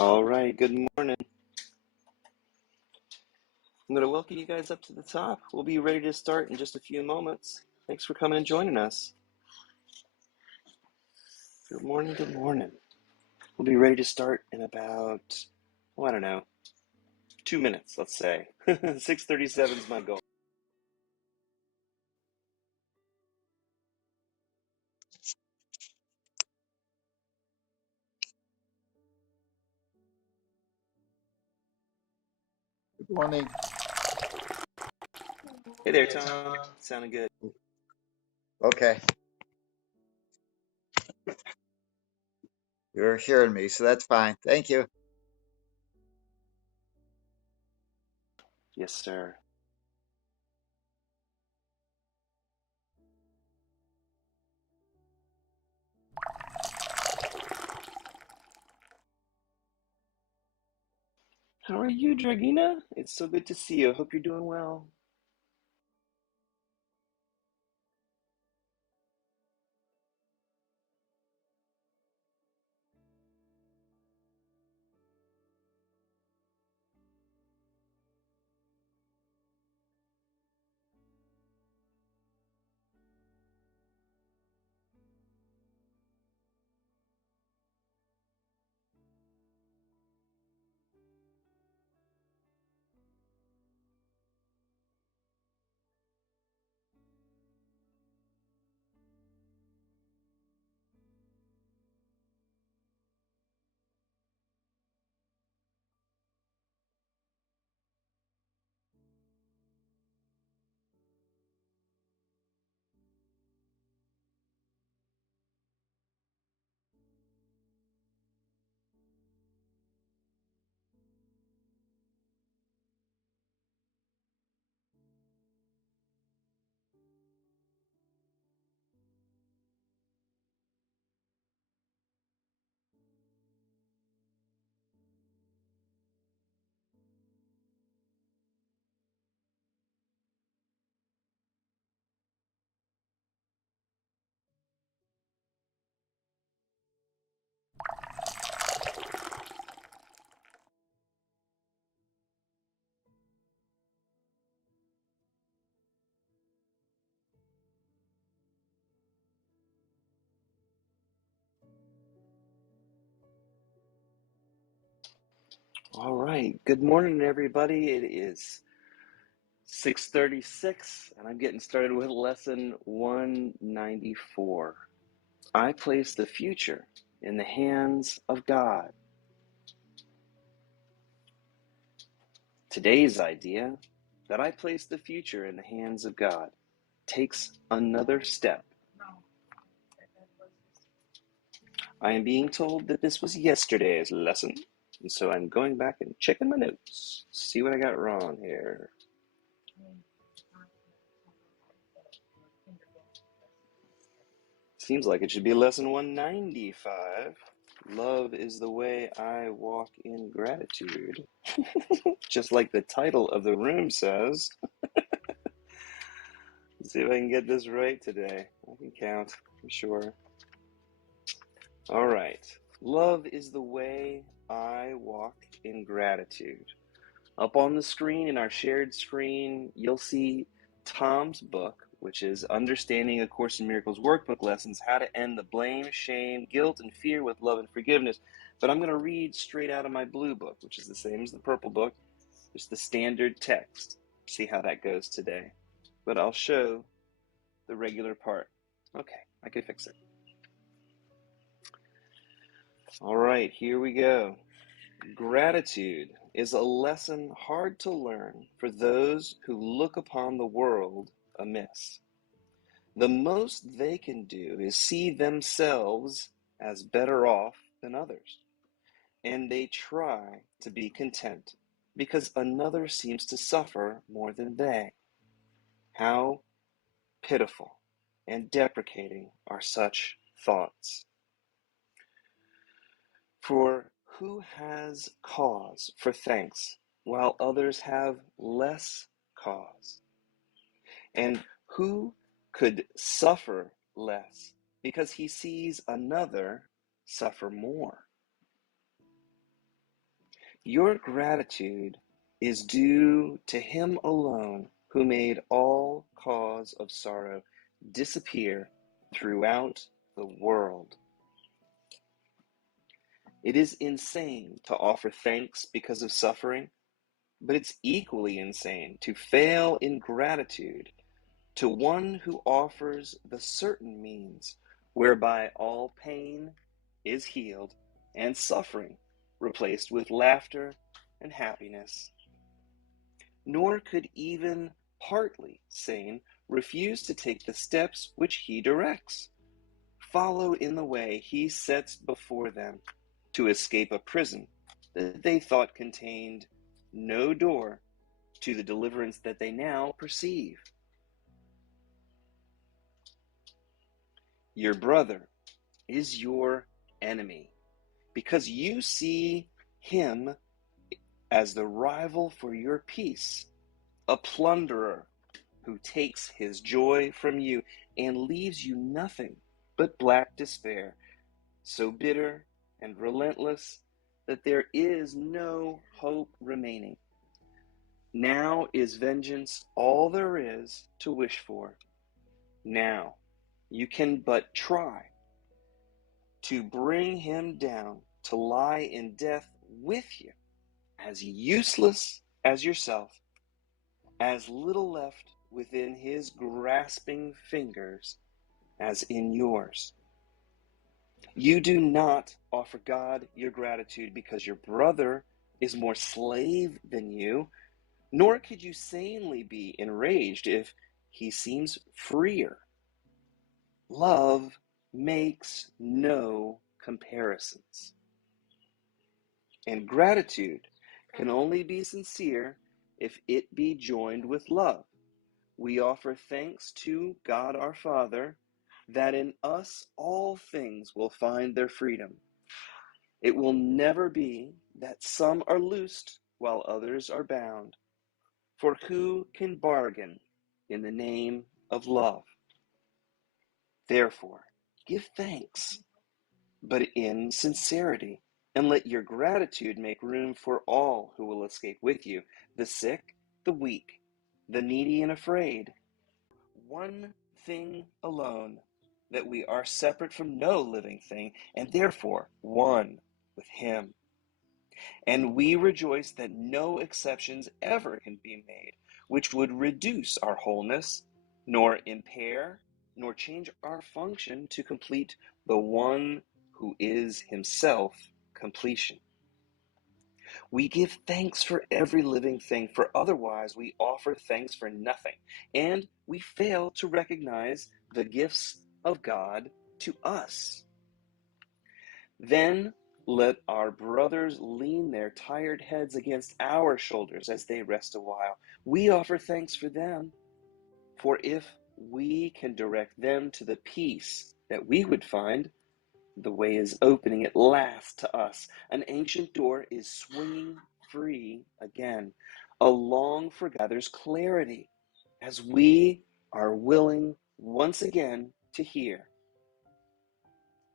All right, good morning. I'm going to welcome you guys up to the top. We'll be ready to start in just a few moments. Thanks for coming and joining us. Good morning, good morning. We'll be ready to start in about, I don't know, 2 minutes, let's say. 6:37 is my goal. Good morning. Hey there, Tom. Sounding good. Okay. You're hearing me, so that's fine. Thank you. Yes, sir. How are you, Dragina? It's so good to see you. I hope you're doing well. All right, good morning, everybody. It is 6:36, and I'm getting started with lesson 194. I place the future in the hands of God. Today's idea, that I place the future in the hands of God, takes another step. I am being told that this was yesterday's lesson, and so I'm going back and checking my notes, see what I got wrong here. Seems like it should be lesson 195. Love is the way I walk in gratitude. Just like the title of the room says. Let's see if I can get this right today. I can count, for sure. All right. Love is the way I walk in gratitude. Up on the screen, in our shared screen, you'll see Tom's book, which is Understanding A Course in Miracles Workbook Lessons, How to End the Blame, Shame, Guilt, and Fear with Love and Forgiveness. But I'm going to read straight out of my blue book, which is the same as the purple book, just the standard text. See how that goes today. But I'll show the regular part. Okay, I can fix it. All right, here we go. Gratitude is a lesson hard to learn for those who look upon the world amiss. The most they can do is see themselves as better off than others, and they try to be content because another seems to suffer more than they. How pitiful and deprecating are such thoughts. For who has cause for thanks while others have less cause? And who could suffer less because he sees another suffer more? Your gratitude is due to him alone who made all cause of sorrow disappear throughout the world. It is insane to offer thanks because of suffering, but it's equally insane to fail in gratitude to one who offers the certain means whereby all pain is healed and suffering replaced with laughter and happiness. Nor could even partly sane refuse to take the steps which he directs, follow in the way he sets before them, to escape a prison that they thought contained no door to the deliverance that they now perceive. Your brother is your enemy because you see him as the rival for your peace, a plunderer who takes his joy from you and leaves you nothing but black despair, so bitter and relentless that there is no hope remaining. Now is vengeance all there is to wish for. Now you can but try to bring him down to lie in death with you, as useless as yourself, as little left within his grasping fingers as in yours. You do not offer God your gratitude because your brother is more slave than you, nor could you sanely be enraged if he seems freer. Love makes no comparisons, and gratitude can only be sincere if it be joined with love. We offer thanks to God our Father that in us all things will find their freedom. It will never be that some are loosed while others are bound. For who can bargain in the name of love? Therefore, give thanks, but in sincerity, and let your gratitude make room for all who will escape with you, the sick, the weak, the needy and afraid. One thing alone, that we are separate from no living thing, and therefore one with him. And we rejoice that no exceptions ever can be made, which would reduce our wholeness, nor impair, nor change our function to complete the one who is himself completion. We give thanks for every living thing, for otherwise we offer thanks for nothing, and we fail to recognize the gifts of God to us. Then let our brothers lean their tired heads against our shoulders as they rest a while. We offer thanks for them, for if we can direct them to the peace that we would find, the way is opening at last to us. An ancient door is swinging free again. A long for gathers clarity as we are willing once again to hear.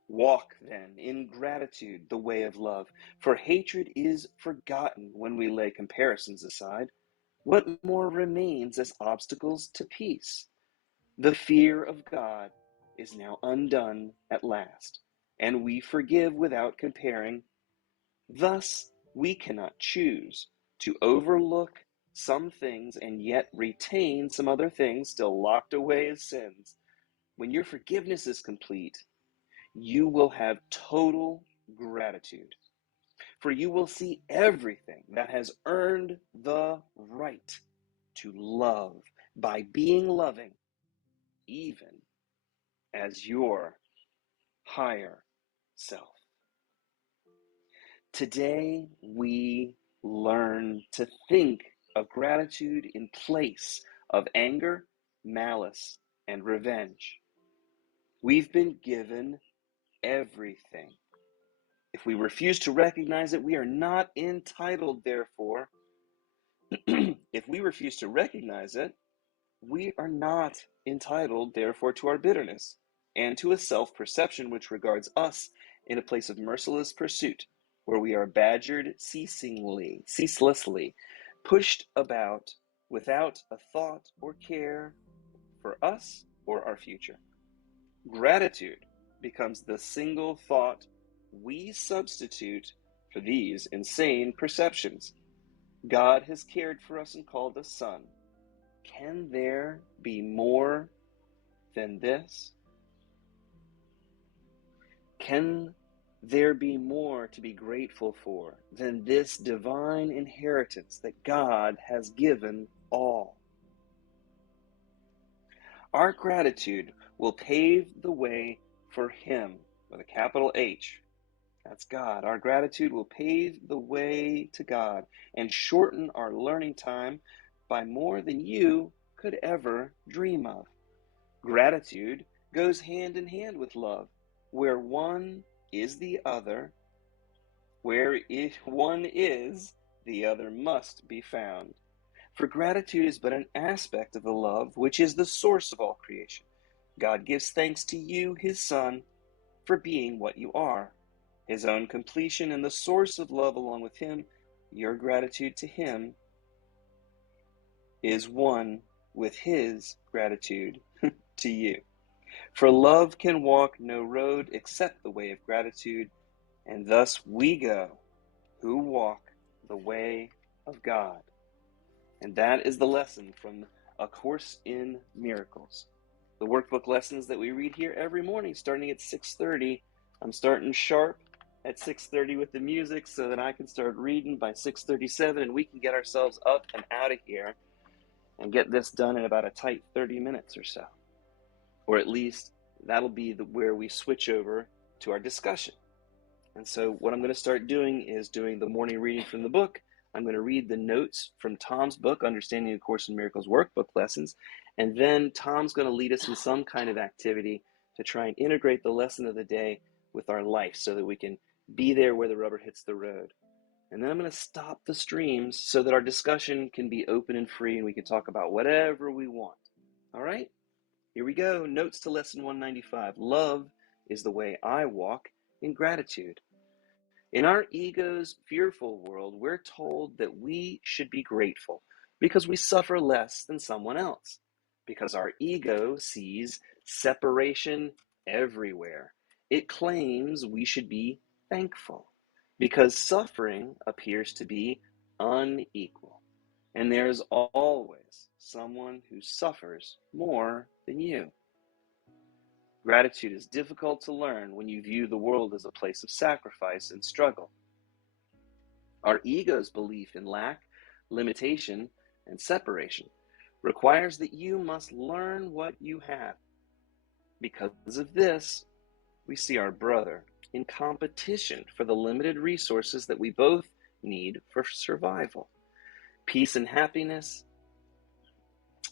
Walk then in gratitude the way of love, for hatred is forgotten when we lay comparisons aside. What more remains as obstacles to peace? The fear of God is now undone at last, and we forgive without comparing. Thus, we cannot choose to overlook some things and yet retain some other things still locked away as sins. When your forgiveness is complete, you will have total gratitude, for you will see everything that has earned the right to love by being loving, even as your higher self. Today, we learn to think of gratitude in place of anger, malice, and revenge. We've been given everything. If we refuse to recognize it, we are not entitled, therefore. If we refuse to recognize it, we are not entitled, therefore, to our bitterness and to a self-perception which regards us in a place of merciless pursuit. where we are badgered ceaselessly, pushed about without a thought or care for us or our future. Gratitude becomes the single thought we substitute for these insane perceptions. God has cared for us and called us son. Can there be more than this? Can there be more to be grateful for than this divine inheritance that God has given all? Our gratitude will pave the way for Him with a capital H. That's God. Our gratitude will pave the way to God and shorten our learning time by more than you could ever dream of. Gratitude goes hand in hand with love, where one is the other, where if one is, the other must be found. For gratitude is but an aspect of the love which is the source of all creation. God gives thanks to you, His Son, for being what you are, His own completion and the source of love along with Him. Your gratitude to Him is one with His gratitude to you. For love can walk no road except the way of gratitude, and thus we go who walk the way of God. And that is the lesson from A Course in Miracles. The workbook lessons that we read here every morning, starting at 6:30. I'm starting sharp at 6:30 with the music so that I can start reading by 6:37 and we can get ourselves up and out of here and get this done in about a tight 30 minutes or so. Or at least that'll be where we switch over to our discussion. And so what I'm going to start doing is doing the morning reading from the book. I'm going to read the notes from Tom's book, Understanding A Course in Miracles workbook lessons, and then Tom's going to lead us in some kind of activity to try and integrate the lesson of the day with our life so that we can be there where the rubber hits the road. And then I'm going to stop the streams so that our discussion can be open and free and we can talk about whatever we want. All right? Here we go. Notes to lesson 195. Love is the way I walk in gratitude. In our ego's fearful world, we're told that we should be grateful because we suffer less than someone else, because our ego sees separation everywhere. It claims we should be thankful because suffering appears to be unequal, and there's always someone who suffers more than you. Gratitude is difficult to learn when you view the world as a place of sacrifice and struggle. Our ego's belief in lack, limitation, and separation requires that you must learn what you have. Because of this, we see our brother in competition for the limited resources that we both need for survival. Peace and happiness.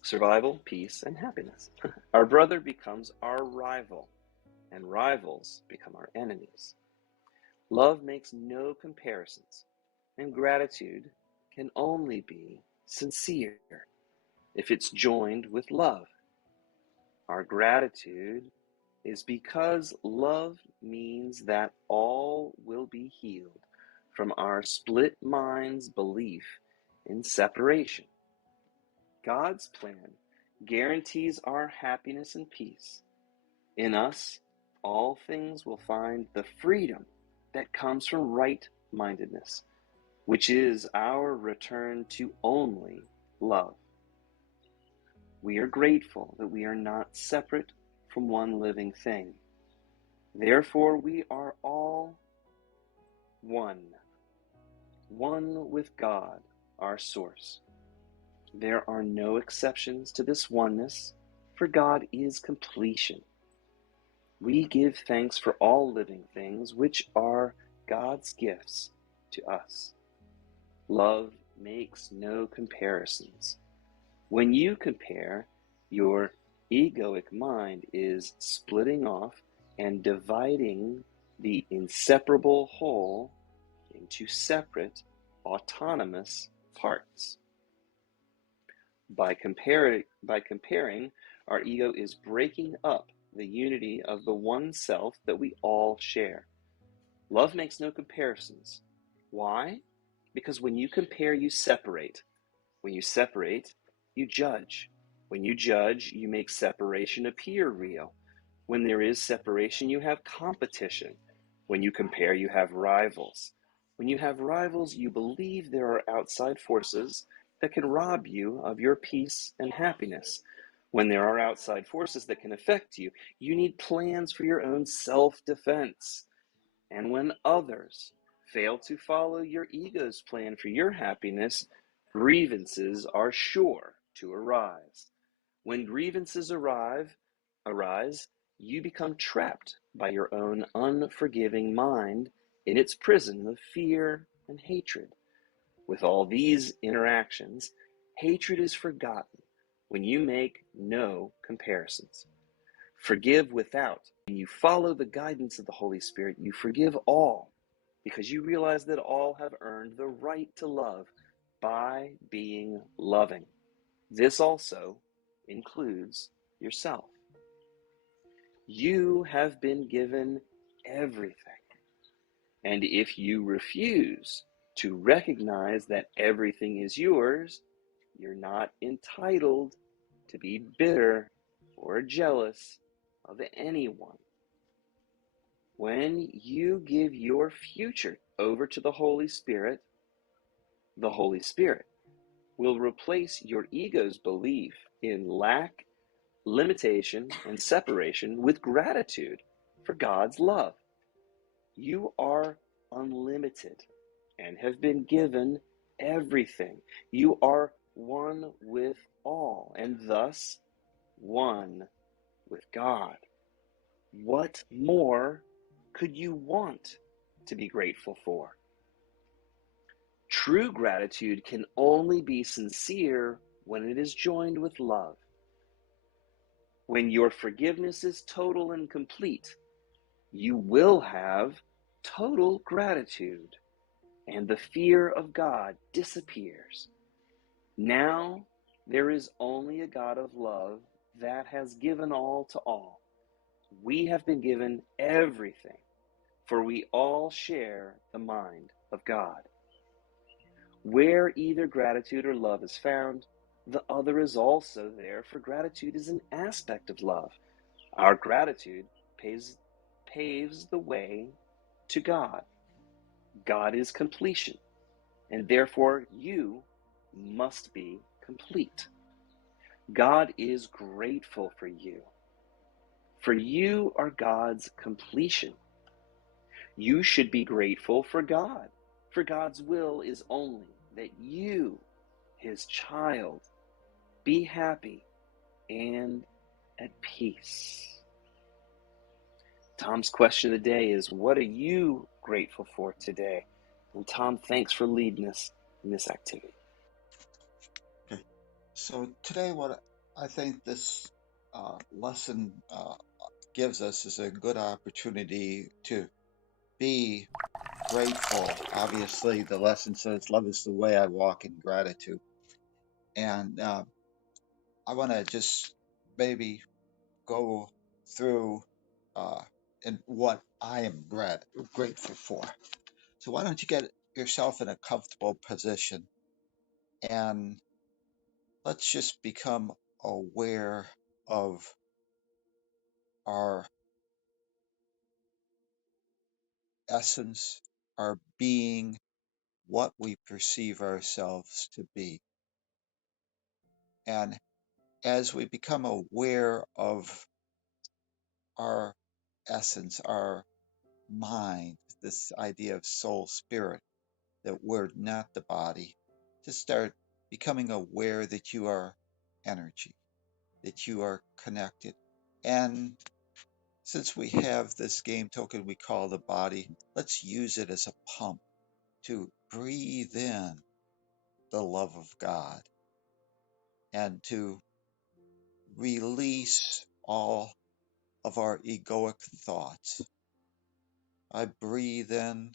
Survival, peace, and happiness. Our brother becomes our rival, and rivals become our enemies. Love makes no comparisons, and gratitude can only be sincere if it's joined with love. Our gratitude is because love means that all will be healed from our split mind's belief in separation. God's plan guarantees our happiness and peace. In us, all things will find the freedom that comes from right-mindedness, which is our return to only love. We are grateful that we are not separate from one living thing. Therefore, we are all one with God, our source. There are no exceptions to this oneness, for God is completion. We give thanks for all living things, which are God's gifts to us. Love makes no comparisons. When you compare, your egoic mind is splitting off and dividing the inseparable whole into separate, autonomous parts. By comparing, our ego is breaking up the unity of the one self that we all share. Love makes no comparisons. Why? Because when you compare, you separate. When you separate, you judge. When you judge, you make separation appear real. When there is separation, you have competition. When you compare, you have rivals. When you have rivals, you believe there are outside forces that can rob you of your peace and happiness. When there are outside forces that can affect you, you need plans for your own self-defense. And when others fail to follow your ego's plan for your happiness, grievances are sure to arise. When grievances arise, you become trapped by your own unforgiving mind in its prison of fear and hatred. With all these interactions, hatred is forgotten when you make no comparisons. Forgive without. When you follow the guidance of the Holy Spirit, you forgive all because you realize that all have earned the right to love by being loving. This also includes yourself. You have been given everything. And if you refuse to recognize that everything is yours, you're not entitled to be bitter or jealous of anyone. When you give your future over to the Holy Spirit will replace your ego's belief in lack, limitation, and separation with gratitude for God's love. You are unlimited and have been given everything. You are one with all, and thus one with God. What more could you want to be grateful for? True gratitude can only be sincere when it is joined with love. When your forgiveness is total and complete, you will have total gratitude, and the fear of God disappears. Now there is only a God of love that has given all to all. We have been given everything, for we all share the mind of God. Where either gratitude or love is found, the other is also there, for gratitude is an aspect of love. Our gratitude paves the way to God. God is completion, and therefore you must be complete. God is grateful for you are God's completion. You should be grateful for God, for God's will is only that you, his child, be happy and at peace. Tom's question of the day is, what are you grateful for today? And Tom, thanks for leading us in this activity. Okay. So today, what I think this lesson gives us is a good opportunity to be grateful. Obviously, the lesson says, "Love is the way I walk in gratitude," and I want to just maybe go through uh, and what I am grateful for. So why don't you get yourself in a comfortable position and let's just become aware of our essence, our being, what we perceive ourselves to be. And as we become aware of our essence, our mind, this idea of soul spirit, that we're not the body, to start becoming aware that you are energy, that you are connected. And since we have this game token we call the body, let's use it as a pump to breathe in the love of God and to release all of our egoic thoughts. I breathe in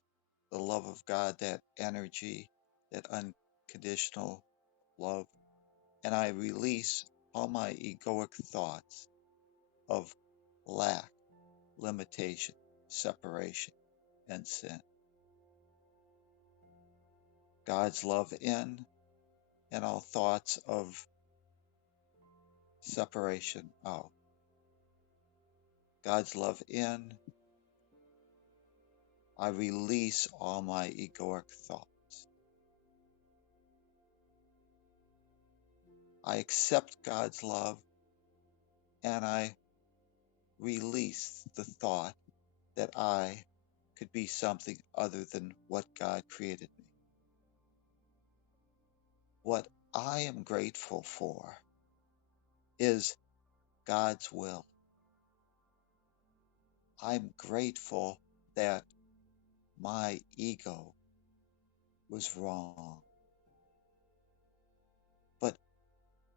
the love of God, that energy, that unconditional love, and I release all my egoic thoughts of lack, limitation, separation. and sin. God's love in and all thoughts of separation out. God's love in, I release all my egoic thoughts. I accept God's love and I release the thought that I could be something other than what God created me. What I am grateful for is God's will. I'm grateful that my ego was wrong, but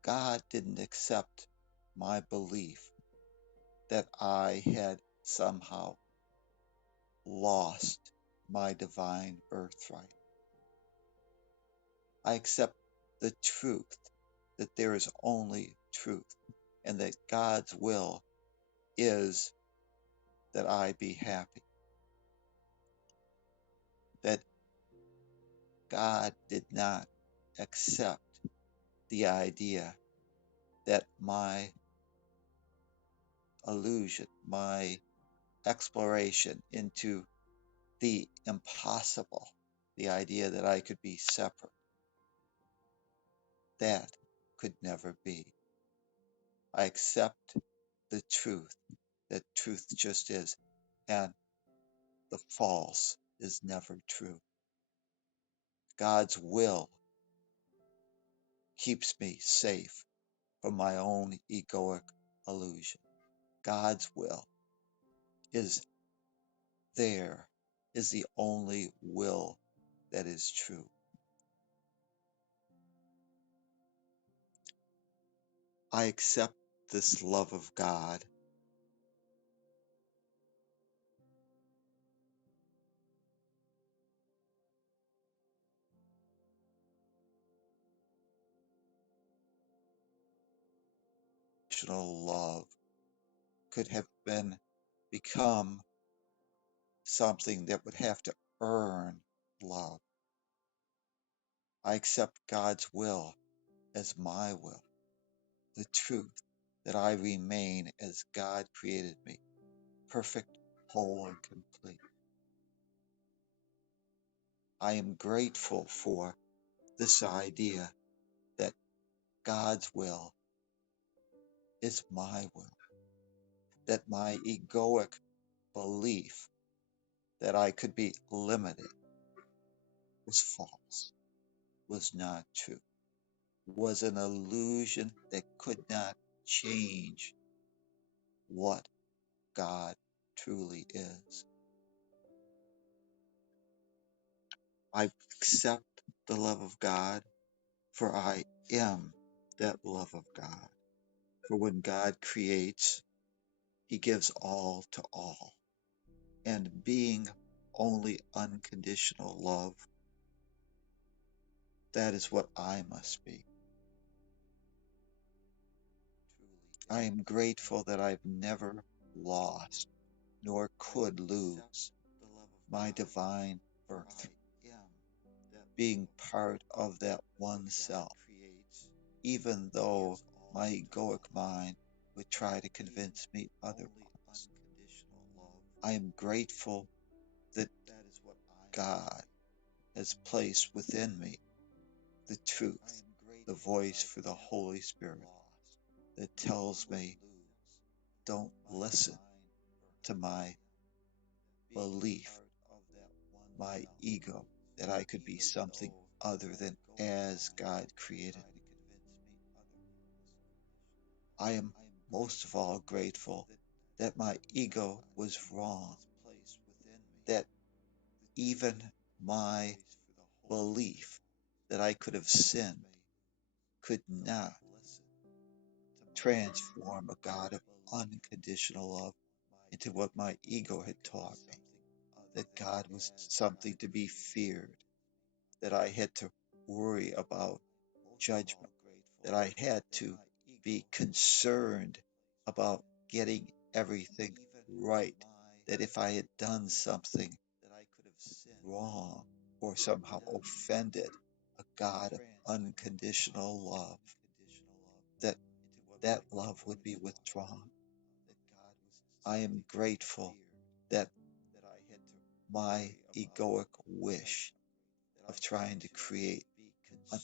God didn't accept my belief that I had somehow lost my divine birthright. I accept the truth that there is only truth and that God's will is that I be happy, that God did not accept the idea that my illusion, my exploration into the impossible, the idea that I could be separate, that could never be. I accept the truth, that truth just is, and the false is never true. God's will keeps me safe from my own egoic illusion. God's will is there, is the only will that is true. I accept this love of God. Love could have become something that would have to earn love. I accept God's will as my will, the truth that I remain as God created me, perfect, whole, and complete. I am grateful for this idea that God's will is my will, that my egoic belief that I could be limited was false, was not true, was an illusion that could not change what God truly is. I accept the love of God, for I am that love of God. For when God creates, he gives all to all. And being only unconditional love, that is what I must be. I am grateful that I've never lost, nor could lose, my divine birth, being part of that one self, even though my egoic mind would try to convince me otherwise. I am grateful that God has placed within me the truth, the voice for the Holy Spirit that tells me, don't listen to my belief, my ego, that I could be something other than as God created me. I am most of all grateful that my ego was wrong, that even my belief that I could have sinned could not transform a God of unconditional love into what my ego had taught me, that God was something to be feared, that I had to worry about judgment, that I had to be concerned about getting everything right, that if I had done something, wrong or somehow offended a God of unconditional love, that that love would be withdrawn. I am grateful that my egoic wish of trying to create a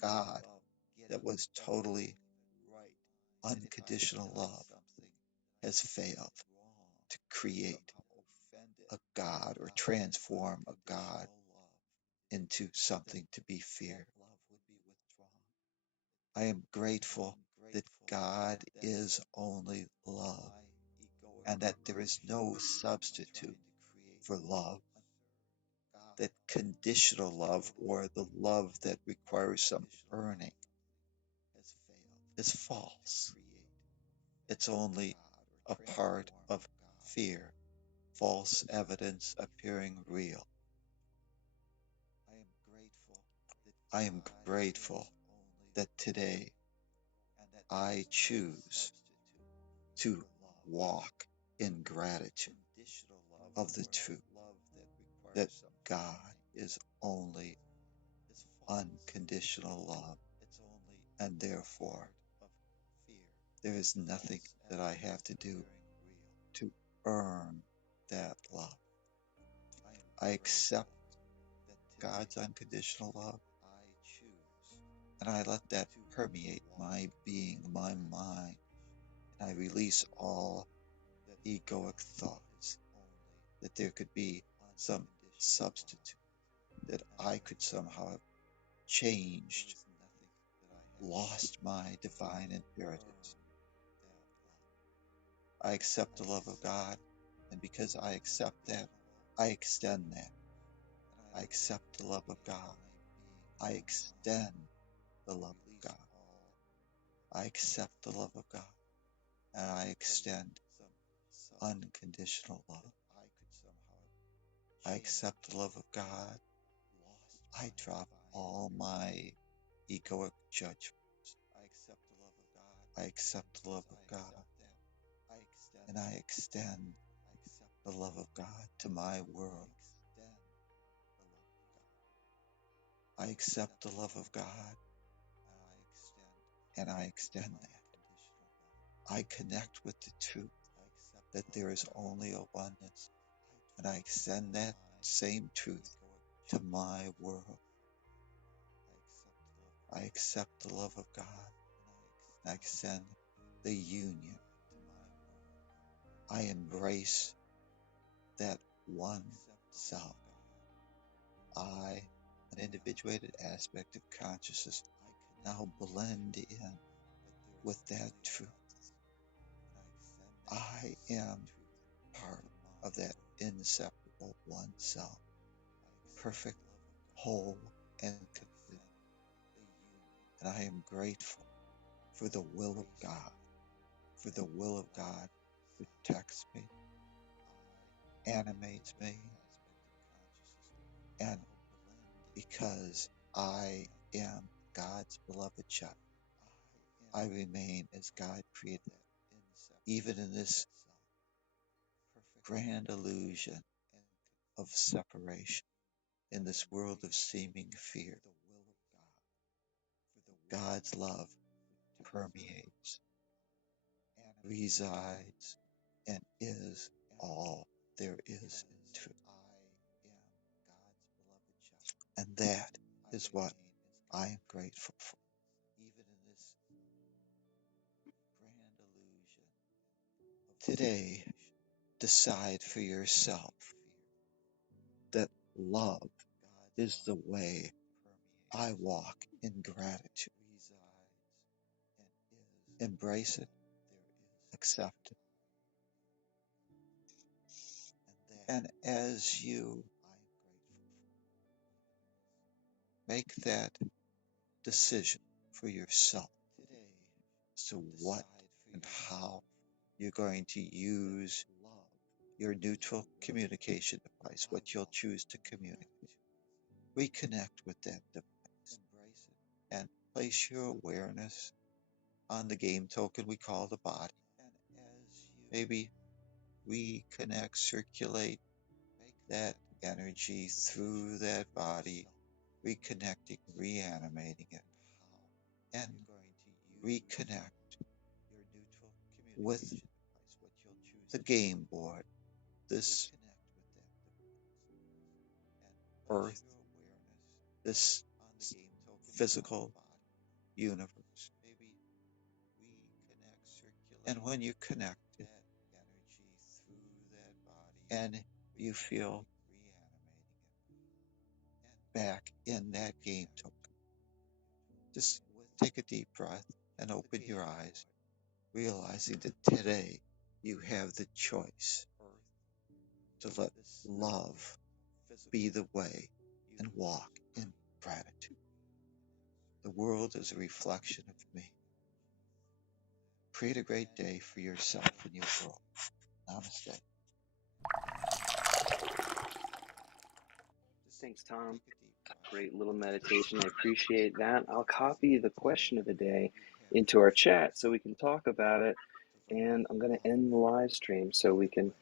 God that was totally unconditional love has failed to create a God or transform a God into something to be feared. I am grateful that God is only love and that there is no substitute for love, that conditional love or the love that requires some earning is false. It's only a part of fear, false evidence appearing real. I am grateful that today I choose to walk in gratitude of the truth that God is only unconditional love, and therefore there is nothing that I have to do to earn that love. I accept God's unconditional love, and I let that permeate my being, my mind, and I release all egoic thoughts that there could be some substitute, that I could somehow have changed, lost my divine inheritance. I accept the love of God, and because I accept that, I extend that. I accept the love of God. I extend the love of God. I accept the love of God, and I extend unconditional love. I accept the love of God. I drop all my egoic judgments. I accept the love of God, and I extend the love of God to my world. I accept the love of God, and I extend that. I connect with the truth that there is only a oneness, and I extend that same truth to my world. I accept the love of God, and I extend the union. I embrace that one self. I, an individuated aspect of consciousness, now blend in with that truth. I am part of that inseparable one self, perfect, whole, and complete. And I am grateful for the will of God, for the will of God protects me, animates me, and because I am God's beloved child, I remain as God created, even in this grand illusion of separation, in this world of seeming fear. God's love permeates, resides, and is all there is in truth. And that is what I am grateful for. Today, decide for yourself that love is the way I walk in gratitude. Embrace it, accept it, and as you make that decision for yourself as to what and how you're going to use your neutral communication device, what you'll choose to communicate, reconnect with that device and place your awareness on the game token we call the body. Maybe reconnect, circulate that energy through that body, reconnecting, reanimating it, and reconnect with the game board, this earth, this physical universe. And when you connect it and you feel back in that game token, just take a deep breath and open your eyes, realizing that today you have the choice to let love be the way and walk in gratitude. The world is a reflection of me. Create a great day for yourself and your world. Namaste. Thanks, Tom. Great little meditation. I appreciate that. I'll copy the question of the day into our chat so we can talk about it. And I'm going to end the live stream so we can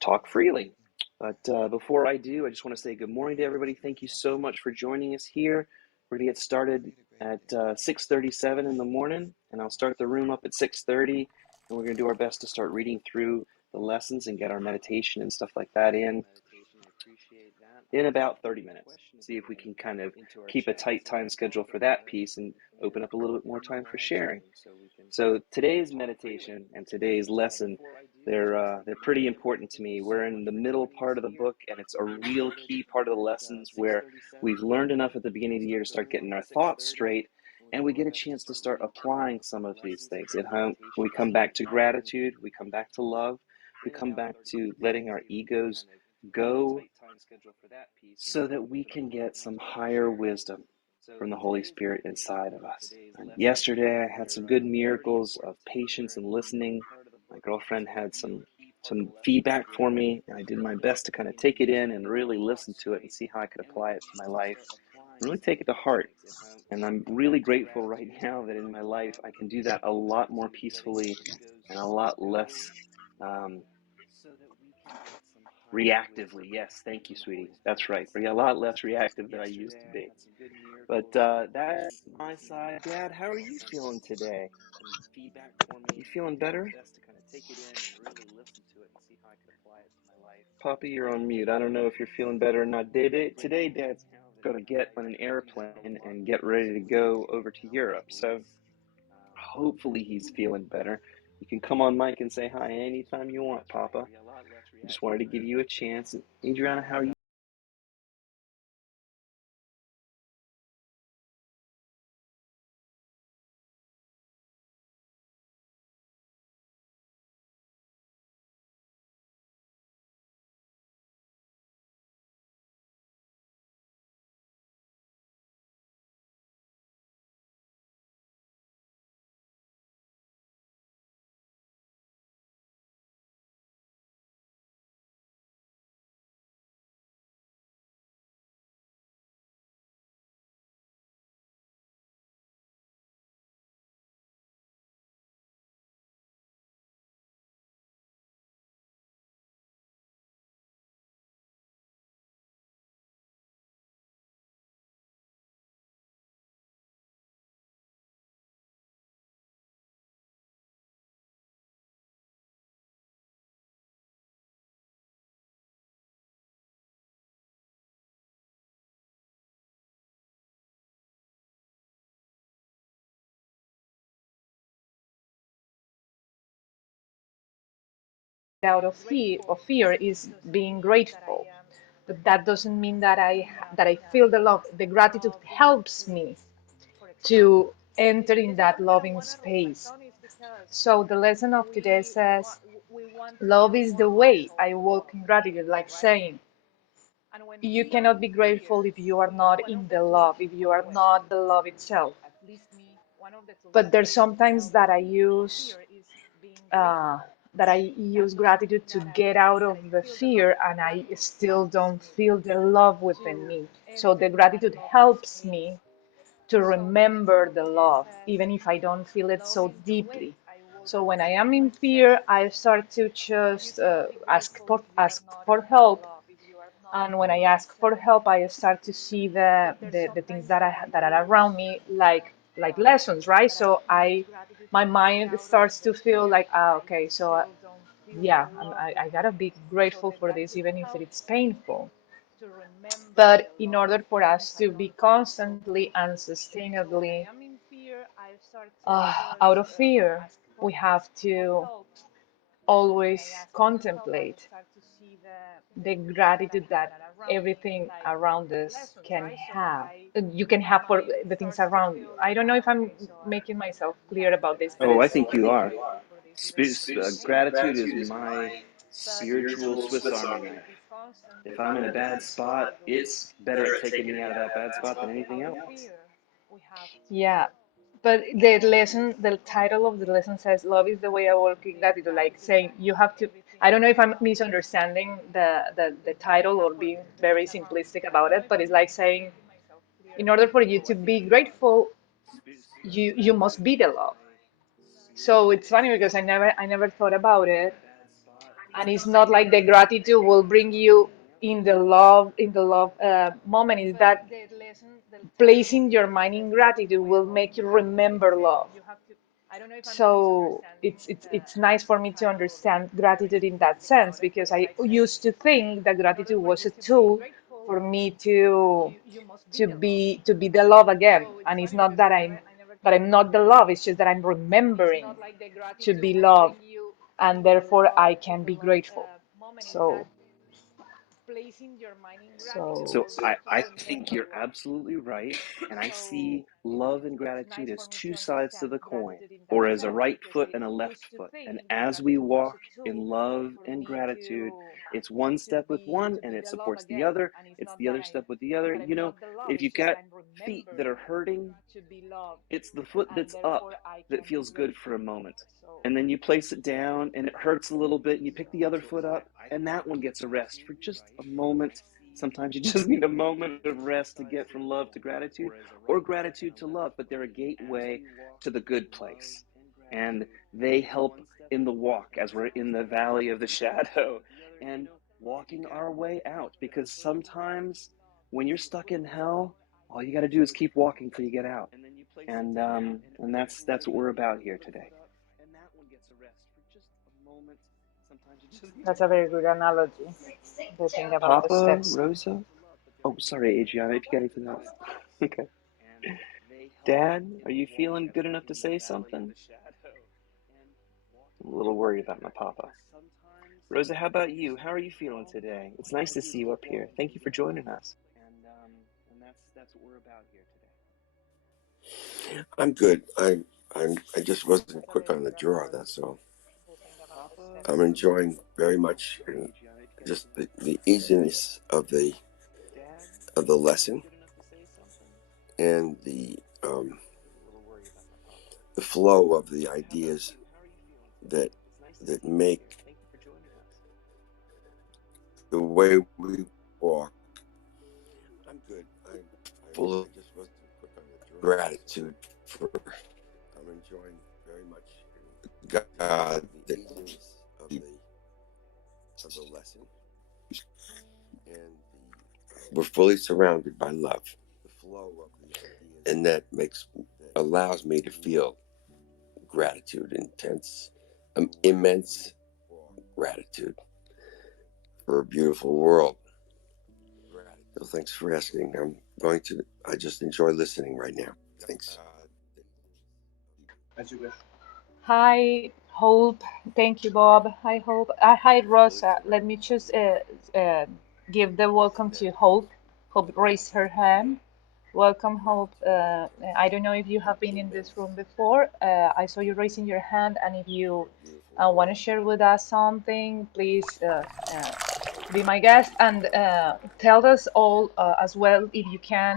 talk freely. But before I do, I just want to say good morning to everybody. Thank you so much for joining us here. We're going to get started at 6:37 in the morning, and I'll start the room up at 6:30, and we're going to do our best to start reading through the lessons and get our meditation and stuff like that in about 30 minutes. See if we can kind of keep a tight time schedule for that piece and open up a little bit more time for sharing. So today's meditation and today's lesson, they're pretty important to me. We're in the middle part of the book, and it's a real key part of the lessons where we've learned enough at the beginning of the year to start getting our thoughts straight, and we get a chance to start applying some of these things. At home, we come back to gratitude, we come back to love, we come back to letting our egos go so that we can get some higher wisdom from the Holy Spirit inside of us. And yesterday, I had some good miracles of patience and listening. My girlfriend had some feedback for me, and I did my best to kind of take it in and really listen to it and see how I could apply it to my life and really take it to heart. And I'm really grateful right now that in my life I can do that a lot more peacefully and a lot less reactively. Yes, thank you, sweetie. That's right. We're a lot less reactive than I used to be. But that's my side. Dad, how are you feeling today? You feeling better? Poppy, you're on mute. I don't know if you're feeling better or not. Today, Dad's going to get on an airplane and get ready to go over to Europe. So hopefully he's feeling better. You can come on mic and say hi anytime you want, Papa. I just wanted to give you a chance. Adriana, how are you? Out of fear is being grateful. But that doesn't mean that I feel the love. The gratitude helps me to enter in that loving space. So the lesson of today says, love is the way I walk in gratitude, like saying, you cannot be grateful if you are not in the love, if you are not the love itself. But there's sometimes uh, that I use gratitude to get out of the fear, and I still don't feel the love within me. So the gratitude helps me to remember the love, even if I don't feel it so deeply. So when I am in fear, I start to just ask for help, And when I ask for help, I start to see the things that are around me like lessons, right? So my mind starts to feel like, ah, okay, so yeah, I gotta be grateful for this, even if it's painful. But in order for us to be constantly and sustainably out of fear, we have to always contemplate the gratitude that everything around us can have. You can have for the things around you. I don't know if I'm making myself clear about this, but Oh, I it's think you are. Gratitude is my spiritual Swiss Army knife. If I'm in a bad spot, it's better at taking me out of that bad spot than anything else. yeah. But the title of the lesson says, "Love is the way I walk in gratitude." Like saying you have to. I don't know if I'm misunderstanding the title or being very simplistic about it, but it's like saying, in order for you to be grateful, you must be the love. So it's funny because I never thought about it, and it's not like the gratitude will bring you in the love moment. Is that placing your mind in gratitude will make you remember love. So it's nice for me to understand gratitude in that sense, because I used to think that gratitude was a tool for me to be the love again. And it's not that I'm not the love, it's just that I'm remembering to be love, and therefore I can be grateful. So So I think you're absolutely right. And I see love and gratitude as two sides to the coin, or as a right foot and a left foot. And as we walk in love and gratitude, it's one step with one and it supports the other. It's the other step with the other. You know, if you've got feet that are hurting, it's the foot that's up that feels good for a moment. And then you place it down and it hurts a little bit and you pick the other foot up and that one gets a rest for just a moment. Sometimes you just need a moment of rest to get from love to gratitude, or gratitude to love, but they're a gateway to the good place. And they help in the walk as we're in the valley of the shadow and walking our way out. Because sometimes when you're stuck in hell, all you got to do is keep walking till you get out. And that's what we're about here today. that's a very good analogy to think about the Papa, steps. Rosa. Oh, sorry, Adriana, if you got anything else. Okay. Dad, are you feeling good enough to say something? I'm a little worried about my papa. Rosa, how about you? How are you feeling today? It's nice to see you up here. Thank you for joining us. And that's what we're about here today. I'm good. I just wasn't quick on the draw. That's all. I'm enjoying very much just the easiness of the lesson and the flow of the ideas that make the way we walk. I'm good. I'm full of gratitude for. I'm enjoying very much God, the easiness of the lesson, and we're fully surrounded by love. The flow of the ideas, and that allows me to feel gratitude, immense gratitude for a beautiful world. So thanks for asking. I just enjoy listening right now. Thanks. Hi, Hope. Thank you, Bob. Hi, Hope. Hi, Rosa. Let me just give the welcome to Hope. Hope raised her hand. Welcome, Hope. I don't know if you have been in this room before. I saw you raising your hand, and if you want to share with us something, please be my guest, and tell us all as well, if you can,